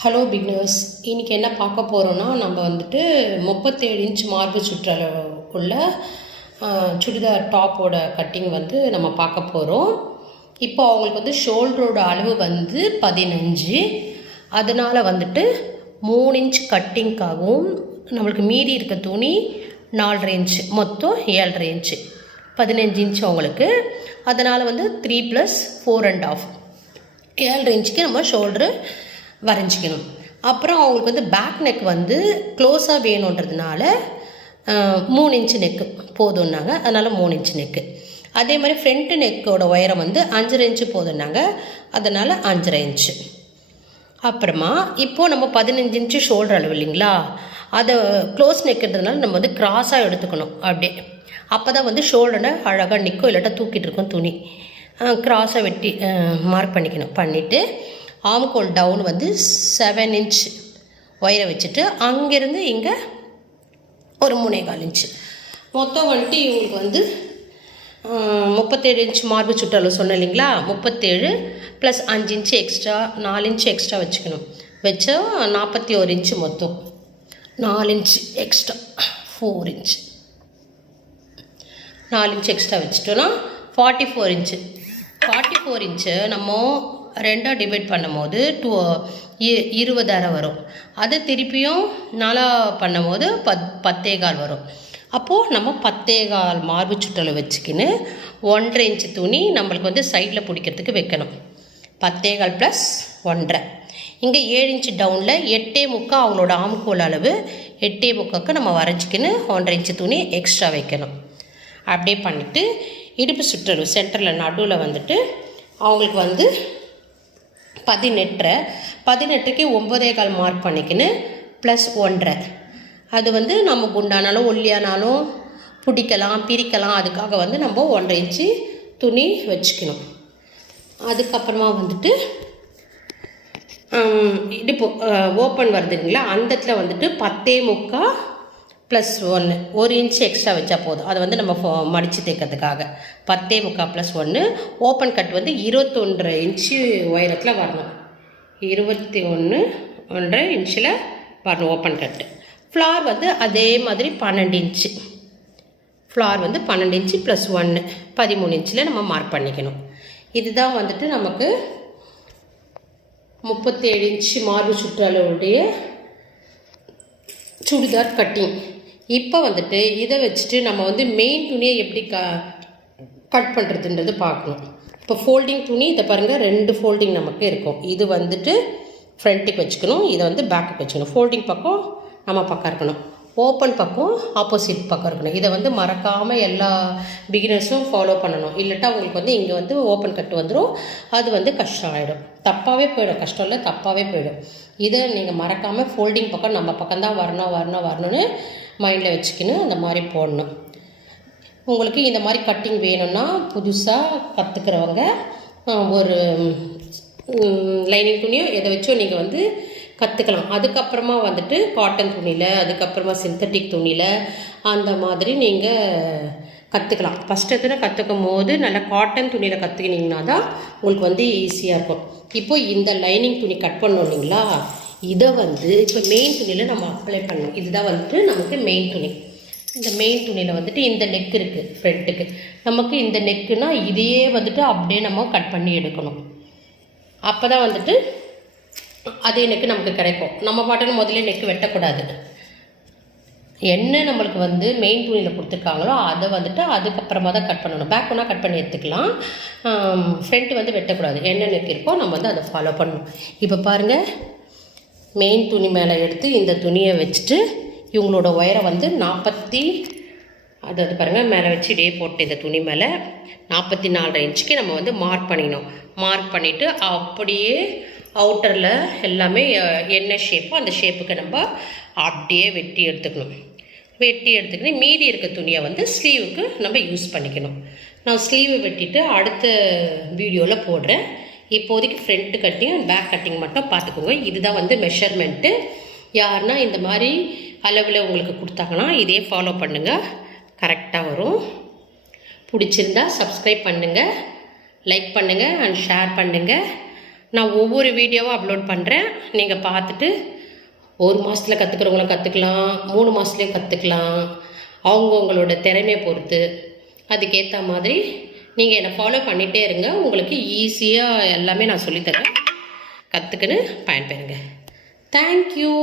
Hello beginners, இன்றைக்கி என்ன பார்க்க போகிறோன்னா, நம்ம வந்துட்டு 37 இன்ச் மார்பு சுற்றளவுக்குள்ள சுடிதார் டாப்போட கட்டிங் வந்து நம்ம பார்க்க போகிறோம். இப்போ அவங்களுக்கு வந்து ஷோல்டரோட அளவு வந்து 15, அதனால் வந்துட்டு 3 இன்ச் கட்டிங்காகவும் நம்மளுக்கு மீதி இருக்க துணி 4 இன்ச்சு, மொத்தம் 7 இன்ச்சு, 15 இன்ச் அவங்களுக்கு. அதனால் வந்து 3 + 4.5 7 இன்ச்சுக்கு நம்ம ஷோல்ட்ரு வரைஞ்சிக்கணும். அப்புறம் அவங்களுக்கு வந்து பேக் நெக் வந்து க்ளோஸாக வேணுன்றதுனால 3 இன்ச்சு நெக்கு போதும்னாங்க, அதனால் 3 இன்ச்சு நெக்கு. அதே மாதிரி ஃப்ரண்ட்டு நெக்கோட உயரம் வந்து 5.5 இன்ச்சு போதும்னாங்க, அதனால் 5.5 இன்ச்சு. அப்புறமா இப்போது நம்ம 15 இன்ச்சு ஷோல்டர் அளவு இல்லைங்களா, அதை க்ளோஸ் நெக்குன்றதுனால நம்ம வந்து கிராஸாக எடுத்துக்கணும். அப்படியே அப்போ தான் வந்து ஷோல்டரை அழகாக நிற்கும், இல்லாட்டா தூக்கிட்டு இருக்கும் துணி. கிராஸாக வெட்டி மார்க் பண்ணிவிட்டு ஆம்கோல் டவுன் வந்து 7 இன்ச் ஒயரை வச்சுட்டு அங்கேருந்து இங்கே ஒரு 3.25 இன்ச்சு, மொத்தம் வந்துட்டு இவங்களுக்கு வந்து 37 இன்ச் மார்பு சுற்றளவு சொன்னேன் இல்லைங்களா. 37 + 5 இன்ச்சு எக்ஸ்ட்ரா, 4 இன்ச்சு எக்ஸ்ட்ரா வச்சா 41 இன்ச்சு, மொத்தம் 4 inch extra 4 inch, 4 inch extra வச்சுட்டோன்னா 44 இன்ச்சு. 44 இன்ச்சு நம்ம 2ஆக டிவைட் பண்ணும்போது 20 வரும். அதை திருப்பியும் 4ஆக பண்ணும்போது 10.25 வரும். அப்போது நம்ம 10.25 மார்பு சுற்றளவு வச்சுக்கின்னு 1.5 இன்ச்சு துணி நம்மளுக்கு வந்து சைடில் பிடிக்கிறதுக்கு வைக்கணும். 10.25 + 1.5. இங்கே 7 இன்ச்சு டவுனில் 8.25 அவங்களோட ஆம்கோல் அளவு. 8.25க்கு நம்ம வரைஞ்சிக்கின்னு 1.5 இன்ச்சு துணி எக்ஸ்ட்ரா வைக்கணும். அப்படியே பண்ணிவிட்டு இடுப்பு சுற்றளவு சென்டரில் நடுவில் வந்துட்டு அவங்களுக்கு வந்து 18க்கு 9.25 மார்க் பண்ணிக்கின்னு +1.5. அது வந்து நம்ம குண்டானாலும் ஒல்லியானாலும் பிடிக்கலாம், பிரிக்கலாம். அதுக்காக வந்து நம்ம 1.5 இன்ச்சு துணி வச்சுக்கணும். அதுக்கப்புறமா வந்துட்டு இடுப்பு ஓப்பன் வருதுங்களா, அந்த இடத்துல வந்துட்டு 10.25 + 1 இன்ச்சு எக்ஸ்ட்ரா வச்சா போதும். அதை வந்து நம்ம மடித்து தைக்கிறதுக்காக 10.25 + 1. ஓப்பன் கட் வந்து 21.5 இன்ச்சு உயரத்தில் வரணும். 21.5 இன்ச்சில் வரணும் ஓப்பன் கட்டு. ஃப்ளார் வந்து அதே மாதிரி 12 இன்ச்சு. ஃப்ளார் வந்து 12 இன்ச்சு + 1 13 இன்ச்சில் நம்ம மார்க் பண்ணிக்கணும். இதுதான் வந்துட்டு நமக்கு 37 இன்ச்சு மார்பு சுற்றளவுடைய சுடிதார் கட்டிங். இப்போ வந்துட்டு இதை வச்சுட்டு நம்ம வந்து மெயின் துணியை எப்படி கட் பண்ணுறதுன்றது பார்க்கணும். இப்போ ஃபோல்டிங் துணி இதை பாருங்கள், 2 ஃபோல்டிங் நமக்கு இருக்கும். இது வந்துட்டு ஃப்ரண்ட்டுக்கு வச்சுக்கணும், இதை வந்து பேக்குக்கு வச்சுக்கணும். ஃபோல்டிங் பக்கம் நம்ம பக்கம் இருக்கணும், ஓப்பன் பக்கம் ஆப்போசிட் பக்கம் இருக்கணும். இதை வந்து மறக்காமல் எல்லா பிகினர்ஸும் ஃபாலோ பண்ணணும். இல்லட்டா உங்களுக்கு வந்து இங்கே வந்து ஓப்பன் கட்டு வந்துடும், அது வந்து கஷ்டம் ஆகிடும். தப்பாகவே போயிடும், கஷ்டம் இல்லை, தப்பாகவே போயிடும். இதை நீங்கள் மறக்காமல் ஃபோல்டிங் பக்கம் நம்ம பக்கம்தான் வரணும்னு மைண்டில் வச்சுக்கின்னு அந்த மாதிரி போடணும். உங்களுக்கு இந்த மாதிரி கட்டிங் வேணும்னா புதுசாக கற்றுக்கிறவங்க ஒரு லைனிங் துணியோ எதை வச்சோ நீங்கள் வந்து கற்றுக்கலாம். அதுக்கப்புறமா வந்துட்டு காட்டன் துணியில், அதுக்கப்புறமா சிந்தட்டிக் துணியில் அந்த மாதிரி நீங்கள் கற்றுக்கலாம். ஃபஸ்ட்டு கற்றுக்கும் போது நல்லா காட்டன் துணியில் கற்றுக்கினீங்கன்னா தான் உங்களுக்கு வந்து ஈஸியாக இருக்கும். இப்போது இந்த லைனிங் துணி கட் பண்ணோம் இல்லைங்களா, இதை வந்து இப்போ மெயின் துணியில் நம்ம அப்ளை பண்ணணும். இதுதான் வந்துட்டு நமக்கு மெயின் துணி. இந்த மெயின் துணியில் வந்துட்டு இந்த நெக் இருக்குது ஃப்ரண்ட்டுக்கு. நமக்கு இந்த நெக்குனா இதையே வந்துட்டு அப்படியே நம்ம கட் பண்ணி எடுக்கணும். அப்போ தான் வந்துட்டு அதே நெக்கு நமக்கு கிடைக்கும். நம்ம பாட்டுன்னு முதல்ல நெக்கு வெட்டக்கூடாது. என்ன நம்மளுக்கு வந்து மெயின் துணியில் கொடுத்துருக்காங்களோ அதை வந்துட்டு அதுக்கப்புறமா தான் கட் பண்ணணும். பேக் ஒன்றா கட் பண்ணி எடுத்துக்கலாம், ஃப்ரண்ட்டு வந்து வெட்டக்கூடாது. என்ன நெக் இருக்கோ நம்ம வந்து அதை ஃபாலோ பண்ணணும். இப்போ பாருங்கள், மெயின் துணி மேலே எடுத்து இந்த துணியை வச்சுட்டு இவங்களோட உயரம் வந்து 40, அதாவது பாருங்கள் மேலே வச்சு இதே போட்டு இந்த துணி மேலே 44.5 இன்ச்சுக்கு நம்ம வந்து மார்க் பண்ணிக்கணும். மார்க் பண்ணிவிட்டு அப்படியே அவுட்டரில் எல்லாமே என்ன ஷேப்போ அந்த ஷேப்புக்கு நம்ம அப்படியே வெட்டி எடுத்துக்கின்னு மீதி இருக்க துணியை வந்து ஸ்லீவுக்கு நம்ம யூஸ் பண்ணிக்கணும். நான் ஸ்லீவை வெட்டிட்டு அடுத்த வீடியோவில் போடுறேன். இப்போதைக்கு ஃப்ரண்ட் கட்டிங் பேக் கட்டிங் மட்டும் பார்த்துக்கோங்க. இதுதான் வந்து மெஷர்மெண்ட்டு. யாருன்னா இந்த மாதிரி அளவில் உங்களுக்கு கொடுத்தாங்கன்னா இதே ஃபாலோ பண்ணுங்கள், கரெக்டாக வரும். பிடிச்சிருந்தா சப்ஸ்கிரைப் பண்ணுங்கள், லைக் பண்ணுங்கள் அண்ட் ஷேர் பண்ணுங்கள். நான் ஒவ்வொரு வீடியோவாக அப்லோட் பண்ணுறேன். நீங்கள் பார்த்துட்டு 1 மாதத்தில் கற்றுக்கிறவங்களும் கற்றுக்கலாம், 3 மாதத்துலேயும் கற்றுக்கலாம். அவங்கவுங்களோட திறமையை பொறுத்து அதுக்கேற்ற மாதிரி நீங்கள் என்னை ஃபாலோ பண்ணிகிட்டே இருங்க. உங்களுக்கு ஈஸியாக எல்லாமே நான் சொல்லித்தரேன். கற்றுக்குன்னு பயன்பெறுங்க. தேங்க்யூ.